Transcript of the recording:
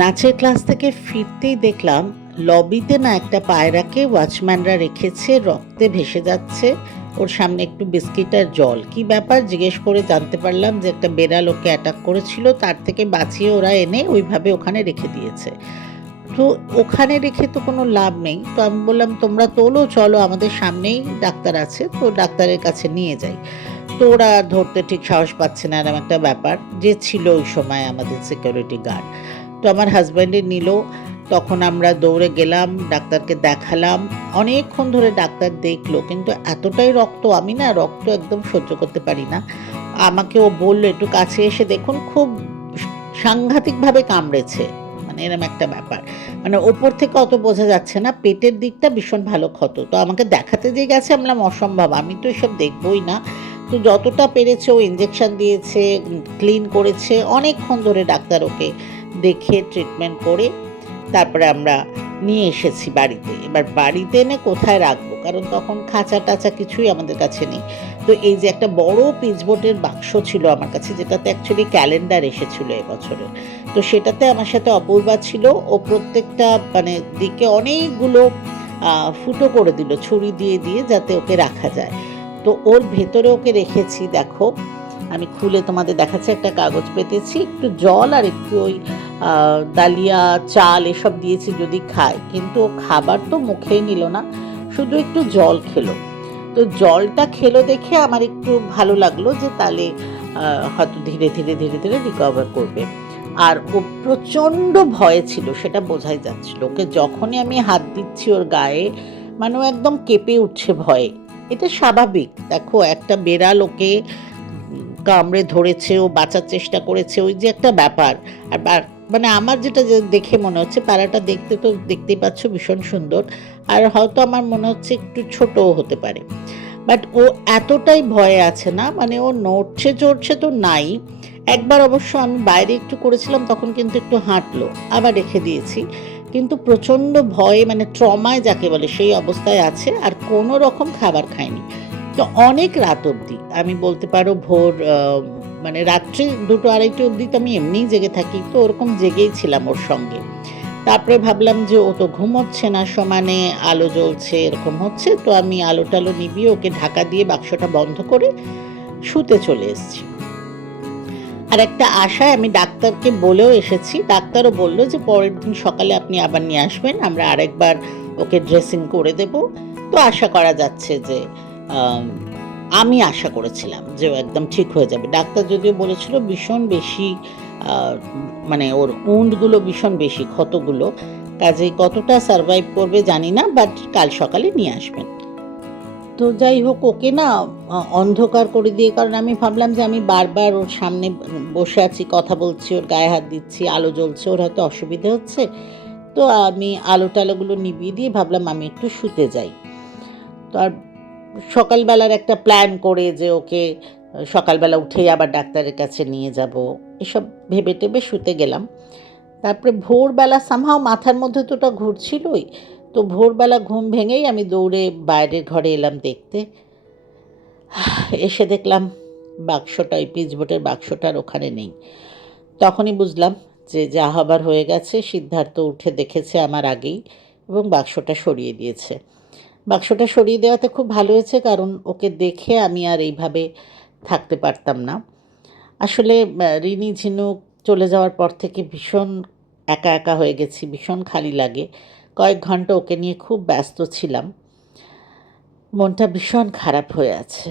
নাচের ক্লাস থেকে ফিরতেই দেখলাম লবিতে না একটা পায়রাকে ওয়াচম্যানরা রেখেছে, রক্তে ভেসে যাচ্ছে। ওর সামনে একটু বিস্কিট আর জল। কি ব্যাপার জিজ্ঞেস করে জানতে পারলাম যে একটা বেড়াল ওকে অ্যাটাক করেছিল, তার থেকে বাঁচিয়ে ওরা এনে ওইভাবে ওখানে রেখে দিয়েছে। তো ওখানে রেখে তো কোনো লাভ নেই। তো আমি বললাম তোমরা তোলো, চলো আমাদের সামনেই ডাক্তার আছে, তো ডাক্তারের কাছে নিয়ে যাই। তো ওরা ধরতে ঠিক সাহস পাচ্ছে না, এরকম একটা ব্যাপার। যে ছিল ওই সময় আমাদের সিকিউরিটি গার্ড। তো আমার হাজব্যান্ডে নিল। তখন আমরা দৌড়ে গেলাম, ডাক্তারকে দেখালাম। অনেকক্ষণ ধরে ডাক্তার দেখলো, কিন্তু এতটাই রক্ত, আমি না রক্ত একদম সহ্য করতে পারি না। আমাকে ও বললো একটু কাছে এসে দেখুন, খুব সাংঘাতিকভাবে কামড়েছে, মানে এরম একটা ব্যাপার। মানে ওপর থেকে অত বোঝা যাচ্ছে না, পেটের দিকটা ভীষণ ভালো ক্ষত। তো আমাকে দেখাতে যে গেছে, আমি বললাম অসম্ভব, আমি তো এসব দেখবই না। তো যতটা পেরেছে ও ইঞ্জেকশন দিয়েছে, ক্লিন করেছে, অনেকক্ষণ ধরে ডাক্তার ওকে দেখে ট্রিটমেন্ট করে তারপরে আমরা নিয়ে এসেছি বাড়িতে। এবার বাড়িতে এনে কোথায় রাখবো, কারণ তখন খাঁচা টাচা কিছুই আমাদের কাছে নেই। তো এই যে একটা বড় পিচবোর্ডের বাক্স ছিল আমার কাছে, যেটাতে অ্যাকচুয়ালি ক্যালেন্ডার এসেছিল এবছরের। তো সেটাতে আমার সাথে অপূর্বা ছিল। ও প্রত্যেকটা মানে দিকে অনেকগুলো ফুটো করে দিল ছুরি দিয়ে দিয়ে, যাতে ওকে রাখা যায়। তো ওর ভেতরে ওকে রেখেছি, দেখো আমি খুলে তোমাদের দেখাচ্ছি। একটা কাগজ পেতেছি, একটু জল আর একটু ওই ডালিয়া চাল এসব দিয়েছি যদি খায়, কিন্তু ও খাবার তো মুখেই নিল না, শুধু একটু জল খেলো। তো জলটা খেলো দেখে আমার একটু ভালো লাগলো, যে তাহলে হয়তো ধীরে ধীরে ধীরে ধীরে রিকভার করবে। আর ও প্রচণ্ড ভয়ে ছিল, সেটা বোঝাই যাচ্ছিল। ওকে যখনই আমি হাত দিচ্ছি ওর গায়ে, মানে ও একদম কেঁপে উঠছে ভয়ে। এটা স্বাভাবিক, দেখো একটা বেড়াল ওকে কামড়ে ধরেছে, ও বাঁচার চেষ্টা করেছে, ওই যে একটা ব্যাপার। আর মানে আমার যেটা দেখে মনে হচ্ছে, পায়রাটা দেখতে তো দেখতেই পাচ্ছ ভীষণ সুন্দর, আর হয়তো আমার মনে হচ্ছে একটু ছোটও হতে পারে। বাট ও এতটাই ভয়ে আছে না, মানে ও নড়ছে চড়ছে তো নাই। একবার অবশ্য আমি বাইরে একটু করেছিলাম, তখন কিন্তু একটু হাঁটলো, আবার রেখে দিয়েছি। কিন্তু প্রচণ্ড ভয়ে, মানে ট্রমায় যাকে বলে, সেই অবস্থায় আছে, আর কোনো রকম খাবার খায়নি। তো অনেক রাত অবধি, আমি বলতে পারো ভোর মানে রাত্রি 2টো 2:30 অবধি তো আমি এমনিই জেগে থাকি, তো ওরকম জেগেই ছিলাম ওর সঙ্গে। তারপরে ভাবলাম যে ও তো ঘুমোচ্ছে না, সমানে আলো জ্বলছে, এরকম হচ্ছে, তো আমি আলো টালো নিভিয়ে ওকে ঢাকা দিয়ে বাক্সটা বন্ধ করে শুতে চলে এসেছি। আর একটা আশায় আমি ডাক্তারকে বলেও এসেছি, ডাক্তারও বলল যে পরের দিন সকালে আপনি আবার নিয়ে আসবেন, আমরা আরেকবার ওকে ড্রেসিং করে দেব। তো আশা করা যাচ্ছে যে আম, আমি আশা করেছিলাম যে ও একদম ঠিক হয়ে যাবে। ডাক্তার যদিও বলেছিল ভীষণ বেশি আহ, মানে ওর উন্ডগুলো ভীষণ বেশি, ক্ষতগুলো, কাজেই কতটা সারভাইভ করবে জানি না, বাট কাল সকালে নিয়ে আসবেন। তো যাই হোক, ওকে না অন্ধকার করে দিয়ে, কারণ আমি ভাবলাম যে আমি বারবার ওর সামনে বসে আছি, কথা বলছি, ওর গায়ে হাত দিচ্ছি, আলো জ্বলছে, ওর হয়তো অসুবিধে হচ্ছে। তো আমি আলো টালোগুলো নিভিয়ে দিয়ে ভাবলাম আমি একটু শুতে যাই। তো আর সকালবেলার একটা প্ল্যান করে যে ওকে সকালবেলা উঠেই আবার ডাক্তারের কাছে নিয়ে যাব, এসব ভেবে টেবে শুতে গেলাম। তারপরে ভোরবেলা সামহাও মাথার মধ্যে তো ওটা ঘুরছিলই। তো ভোরবেলা ঘুম ভেঙেই আমি দৌড়ে বাইরের ঘরে এলাম দেখতে। এসে দেখলাম বাক্সটা, ওই পিচবোর্ডের বাক্সটার ওখানে নেই। তখনই বুঝলাম যে যা হবার হয়ে গেছে। সিদ্ধার্থ উঠে দেখেছে আমার আগেই, এবং বাক্সটা সরিয়ে দিয়েছে। বাক্সটা সরিয়ে দেওয়াতে খুব ভালো হয়েছে, কারণ ওকে দেখে আমি আর এইভাবে থাকতে পারতাম না। আসলে রিনি ঝিনুক চলে যাওয়ার পর থেকে ভীষণ একা একা হয়ে গেছি, ভীষণ খালি লাগে। কয়েক ঘন্টা ওকে নিয়ে খুব ব্যস্ত ছিলাম, মনটা ভীষণ খারাপ হয়ে আছে।